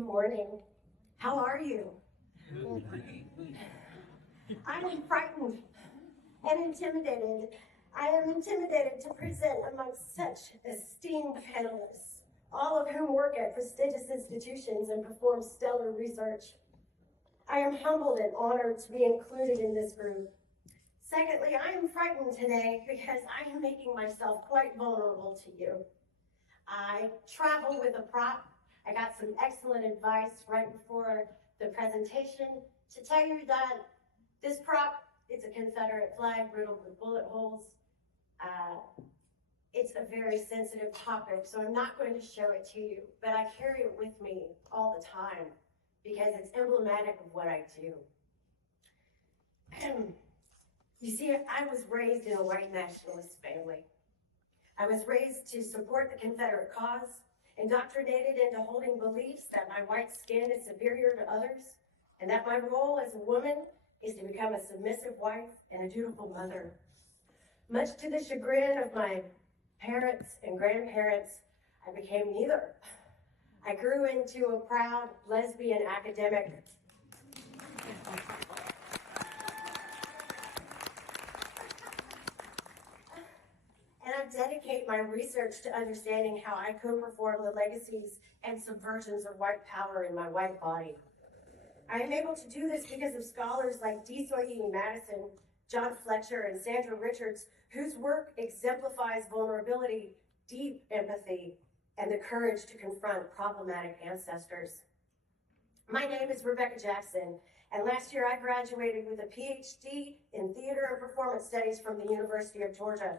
Good morning. How are you? I'm frightened and intimidated. I am intimidated to present amongst such esteemed panelists, all of whom work at prestigious institutions and perform stellar research. I am humbled and honored to be included in this group. Secondly, I am frightened today because I am making myself quite vulnerable to you. I travel with a prop. I got some excellent advice right before the presentation to tell you that this prop, it's a Confederate flag riddled with bullet holes. It's a very sensitive topic, so I'm not going to show it to you, but I carry it with me all the time because it's emblematic of what I do. You see, I was raised in a white nationalist family. I was raised to support the Confederate cause, indoctrinated into holding beliefs that my white skin is superior to others, and that my role as a woman is to become a submissive wife and a dutiful mother. Much to the chagrin of my parents and grandparents, I became neither. I grew into a proud lesbian academic. And I dedicate my research to understanding how I co-perform the legacies and subversions of white power in my white body. I am able to do this because of scholars like D. Soyini Madison, John Fletcher, and Sandra Richards, whose work exemplifies vulnerability, deep empathy, and the courage to confront problematic ancestors. My name is Rebecca Jackson, and last year I graduated with a PhD in theater and performance studies from the University of Georgia.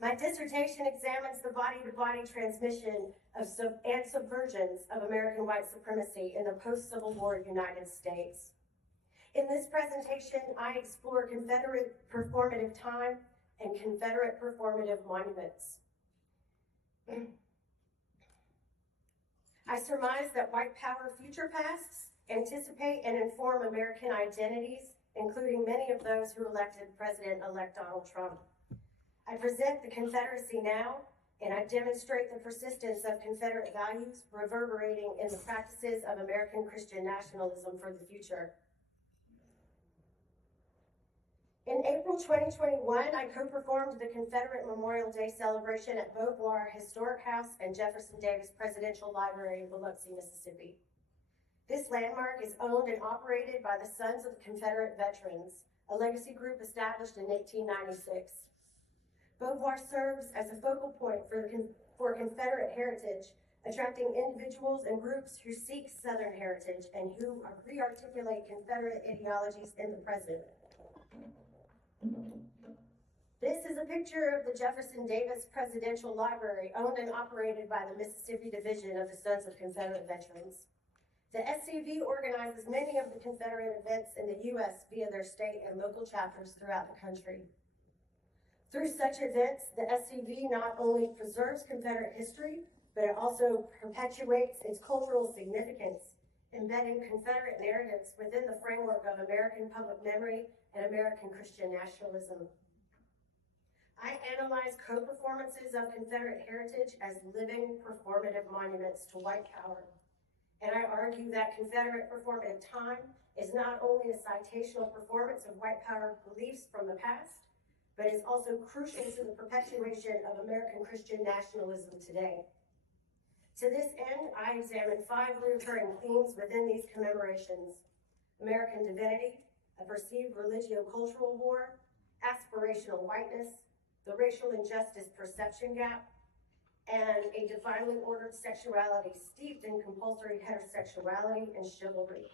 My dissertation examines the body-to-body transmission of and subversions of American white supremacy in the post-Civil War United States. In this presentation, I explore Confederate performative time and Confederate performative monuments. I surmise that white power future pasts anticipate and inform American identities, including many of those who elected President-elect Donald Trump. I present the Confederacy now, and I demonstrate the persistence of Confederate values reverberating in the practices of American Christian nationalism for the future. In April 2021, I co-performed the Confederate Memorial Day celebration at Beauvoir Historic House and Jefferson Davis Presidential Library in Biloxi, Mississippi. This landmark is owned and operated by the Sons of the Confederate Veterans, a legacy group established in 1896. Beauvoir serves as a focal point for Confederate heritage, attracting individuals and groups who seek Southern heritage and who re-articulate Confederate ideologies in the present. This is a picture of the Jefferson Davis Presidential Library, owned and operated by the Mississippi Division of the Sons of Confederate Veterans. The SCV organizes many of the Confederate events in the U.S. via their state and local chapters throughout the country. Through such events, the SCV not only preserves Confederate history, but it also perpetuates its cultural significance, embedding Confederate narratives within the framework of American public memory and American Christian nationalism. I analyze co-performances of Confederate heritage as living performative monuments to white power. And I argue that Confederate performative time is not only a citational performance of white power beliefs from the past, but is also crucial to the perpetuation of American Christian nationalism today. To this end, I examine 5 recurring themes within these commemorations: American divinity, a perceived religio-cultural war, aspirational whiteness, the racial injustice perception gap, and a divinely ordered sexuality steeped in compulsory heterosexuality and chivalry.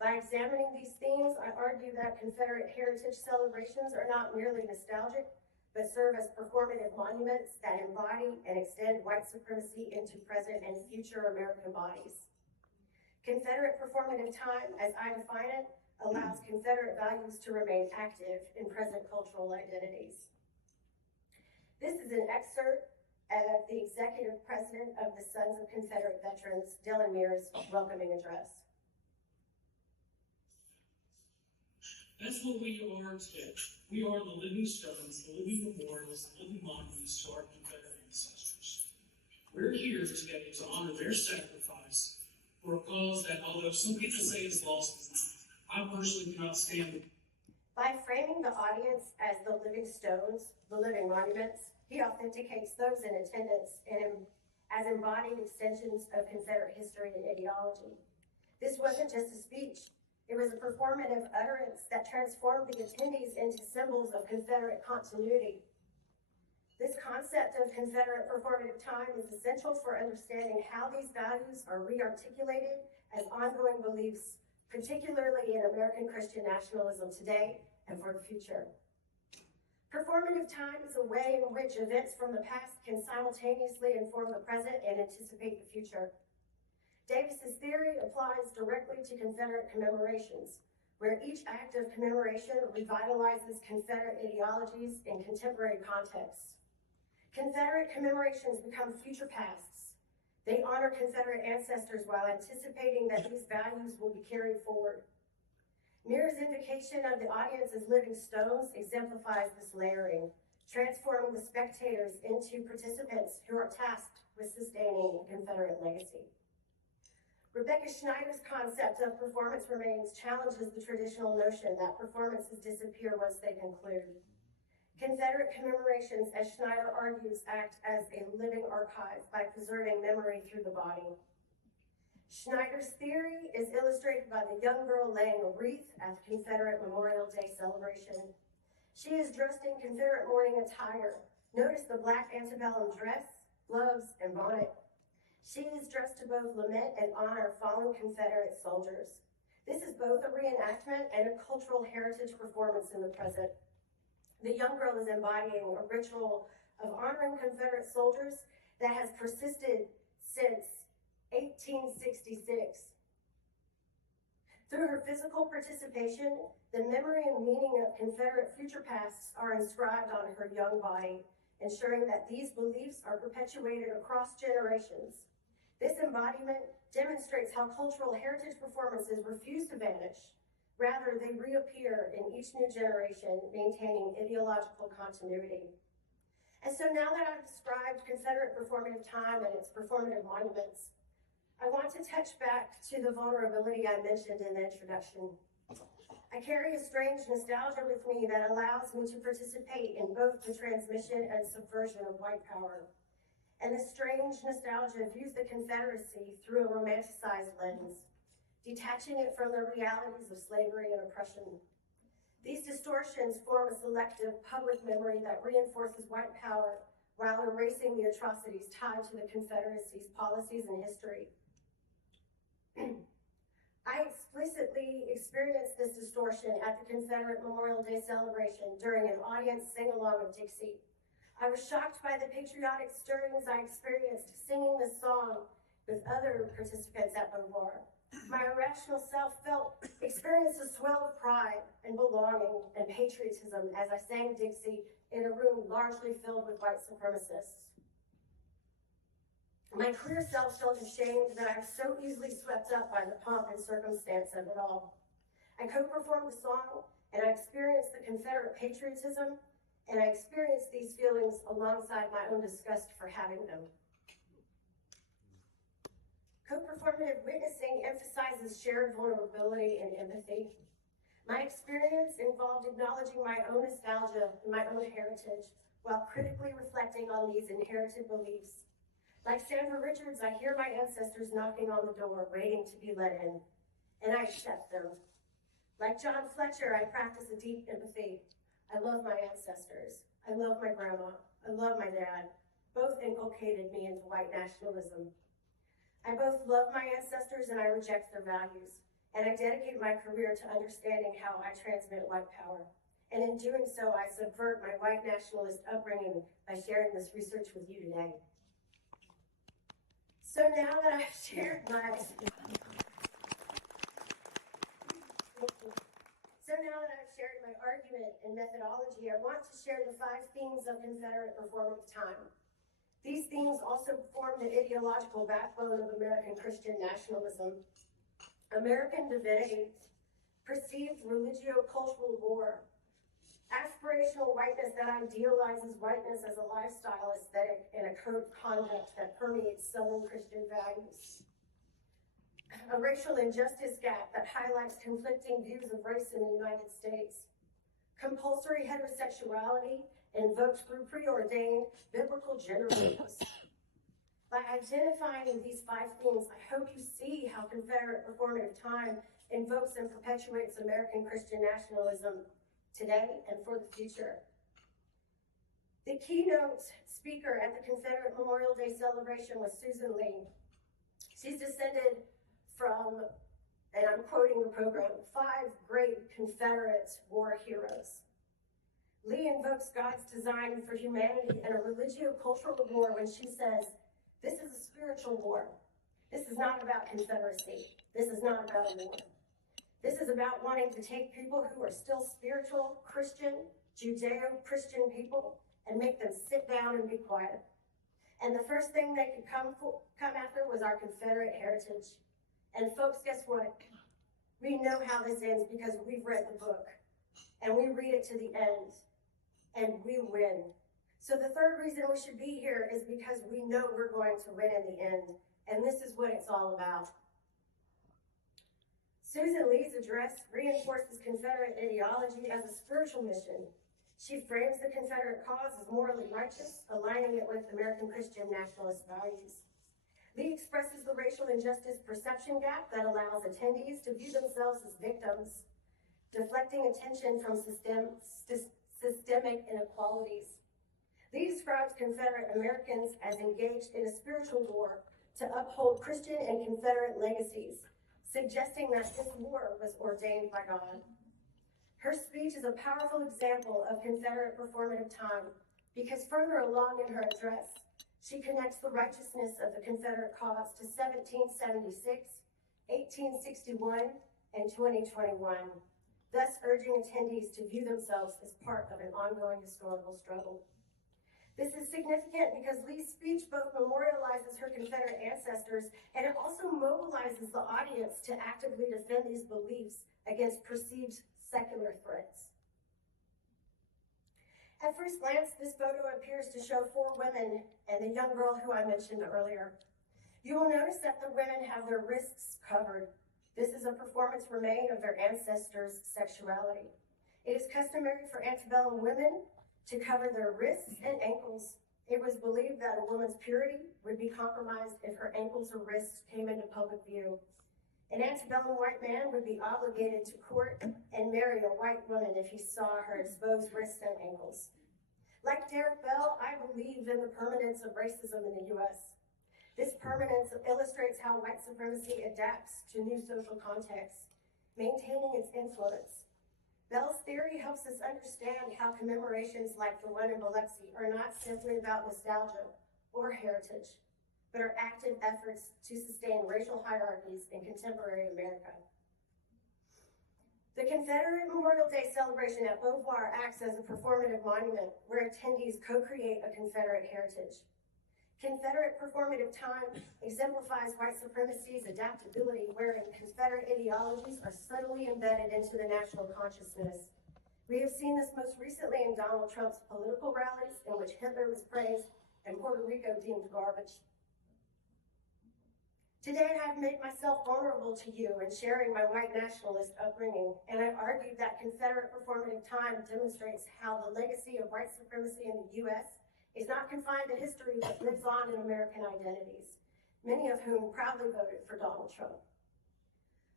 By examining these themes, I argue that Confederate heritage celebrations are not merely nostalgic, but serve as performative monuments that embody and extend white supremacy into present and future American bodies. Confederate performative time, as I define it, allows Confederate values to remain active in present cultural identities. This is an excerpt of the executive president of the Sons of Confederate Veterans, Dylan Mears' welcoming address. That's what we are today. We are the living stones, the living memorials, the living monuments to our Confederate ancestors. We're here today to honor their sacrifice for a cause that, although some people say is lost, I personally cannot stand it. By framing the audience as the living stones, the living monuments, he authenticates those in attendance and as embodied extensions of Confederate history and ideology. This wasn't just a speech. It was a performative utterance that transformed the attendees into symbols of Confederate continuity. This concept of Confederate performative time is essential for understanding how these values are re-articulated as ongoing beliefs, particularly in American Christian nationalism today and for the future. Performative time is a way in which events from the past can simultaneously inform the present and anticipate the future. Davis's theory applies directly to Confederate commemorations, where each act of commemoration revitalizes Confederate ideologies in contemporary contexts. Confederate commemorations become future pasts. They honor Confederate ancestors while anticipating that these values will be carried forward. Mirror's invocation of the audience as living stones exemplifies this layering, transforming the spectators into participants who are tasked with sustaining the Confederate legacy. Rebecca Schneider's concept of performance remains challenges the traditional notion that performances disappear once they conclude. Confederate commemorations, as Schneider argues, act as a living archive by preserving memory through the body. Schneider's theory is illustrated by the young girl laying a wreath at the Confederate Memorial Day celebration. She is dressed in Confederate mourning attire. Notice the black antebellum dress, gloves, and bonnet. She is dressed to both lament and honor fallen Confederate soldiers. This is both a reenactment and a cultural heritage performance in the present. The young girl is embodying a ritual of honoring Confederate soldiers that has persisted since 1866. Through her physical participation, the memory and meaning of Confederate future pasts are inscribed on her young body, ensuring that these beliefs are perpetuated across generations. This embodiment demonstrates how cultural heritage performances refuse to vanish. Rather, they reappear in each new generation, maintaining ideological continuity. And so now that I've described Confederate performative time and its performative monuments, I want to touch back to the vulnerability I mentioned in the introduction. I carry a strange nostalgia with me that allows me to participate in both the transmission and subversion of white power. And this strange nostalgia views the Confederacy through a romanticized lens, detaching it from the realities of slavery and oppression. These distortions form a selective public memory that reinforces white power while erasing the atrocities tied to the Confederacy's policies and history. I explicitly experienced this distortion at the Confederate Memorial Day celebration during an audience sing-along of Dixie. I was shocked by the patriotic stirrings I experienced singing this song with other participants at Beauvoir. My irrational self experienced a swell of pride and belonging and patriotism as I sang Dixie in a room largely filled with white supremacists. My queer self felt ashamed that I was so easily swept up by the pomp and circumstance of it all. I co-performed the song, and I experienced the Confederate patriotism, and I experienced these feelings alongside my own disgust for having them. Co-performative witnessing emphasizes shared vulnerability and empathy. My experience involved acknowledging my own nostalgia and my own heritage, while critically reflecting on these inherited beliefs. Like Sandra Richards, I hear my ancestors knocking on the door, waiting to be let in, and I accept them. Like John Fletcher, I practice a deep empathy. I love my ancestors. I love my grandma. I love my dad. Both inculcated me into white nationalism. I both love my ancestors and I reject their values, and I dedicate my career to understanding how I transmit white power. And in doing so, I subvert my white nationalist upbringing by sharing this research with you today. So now that I've shared my argument and methodology, I want to share the 5 themes of Confederate performative time. These themes also form the ideological backbone of American Christian nationalism. American divinity, perceived religio-cultural war, aspirational whiteness that idealizes whiteness as a lifestyle aesthetic and a code of conduct that permeates Southern Christian values. a racial injustice gap that highlights conflicting views of race in the United States. Compulsory heterosexuality invoked through preordained biblical gender roles. By identifying these 5 themes, I hope you see how Confederate performative time invokes and perpetuates American Christian nationalism today and for the future. The keynote speaker at the Confederate Memorial Day celebration was Susan Lee. She's descended from, and I'm quoting the program, 5 great Confederate war heroes. Lee invokes God's design for humanity and a religio-cultural war when she says, this is a spiritual war. This is not about Confederacy. This is not about a war. This is about wanting to take people who are still spiritual, Christian, Judeo-Christian people and make them sit down and be quiet. And the first thing they could come after was our Confederate heritage. And folks, guess what? We know how this ends because we've read the book and we read it to the end and we win. So the third reason we should be here is because we know we're going to win in the end. And this is what it's all about. Susan Lee's address reinforces Confederate ideology as a spiritual mission. She frames the Confederate cause as morally righteous, aligning it with American Christian nationalist values. Lee expresses the racial injustice perception gap that allows attendees to view themselves as victims, deflecting attention from systemic inequalities. Lee describes Confederate Americans as engaged in a spiritual war to uphold Christian and Confederate legacies, suggesting that this war was ordained by God. Her speech is a powerful example of Confederate performative time because further along in her address, she connects the righteousness of the Confederate cause to 1776, 1861, and 2021, thus urging attendees to view themselves as part of an ongoing historical struggle. This is significant because Lee's speech both memorializes her Confederate ancestors and it also mobilizes the audience to actively defend these beliefs against perceived secular threats. At first glance, this photo appears to show 4 women and the young girl who I mentioned earlier. You will notice that the women have their wrists covered. This is a performance remain of their ancestors' sexuality. It is customary for antebellum women to cover their wrists and ankles. It was believed that a woman's purity would be compromised if her ankles or wrists came into public view. An antebellum white man would be obligated to court and marry a white woman if he saw her exposed wrists and ankles. Like Derek Bell, I believe in the permanence of racism in the U.S. This permanence illustrates how white supremacy adapts to new social contexts, maintaining its influence. Bell's theory helps us understand how commemorations like the one in Biloxi are not simply about nostalgia or heritage, but are active efforts to sustain racial hierarchies in contemporary America. The Confederate Memorial Day celebration at Beauvoir acts as a performative monument where attendees co-create a Confederate heritage. Confederate performative time exemplifies white supremacy's adaptability, wherein Confederate ideologies are subtly embedded into the national consciousness. We have seen this most recently in Donald Trump's political rallies, in which Hitler was praised and Puerto Rico deemed garbage. Today, I've made myself vulnerable to you in sharing my white nationalist upbringing, and I've argued that Confederate performative time demonstrates how the legacy of white supremacy in the U.S. is not confined to history, but lives on in American identities, many of whom proudly voted for Donald Trump.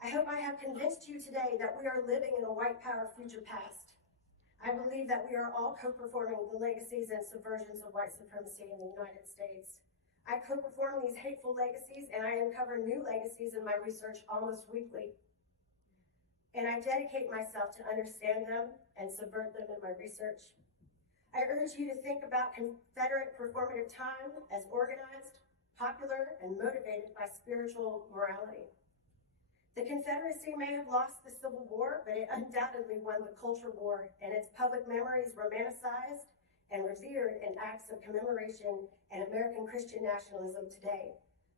I hope I have convinced you today that we are living in a white power future past. I believe that we are all co-performing the legacies and subversions of white supremacy in the United States. I co-perform these hateful legacies and I uncover new legacies in my research almost weekly. And I dedicate myself to understand them and subvert them in my research. I urge you to think about Confederate performative time as organized, popular, and motivated by spiritual morality. The Confederacy may have lost the Civil War, but it undoubtedly won the culture war, and its public memories romanticized and revered in acts of commemoration and American Christian nationalism today,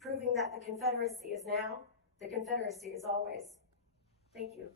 proving that the Confederacy is now, the Confederacy is always. Thank you.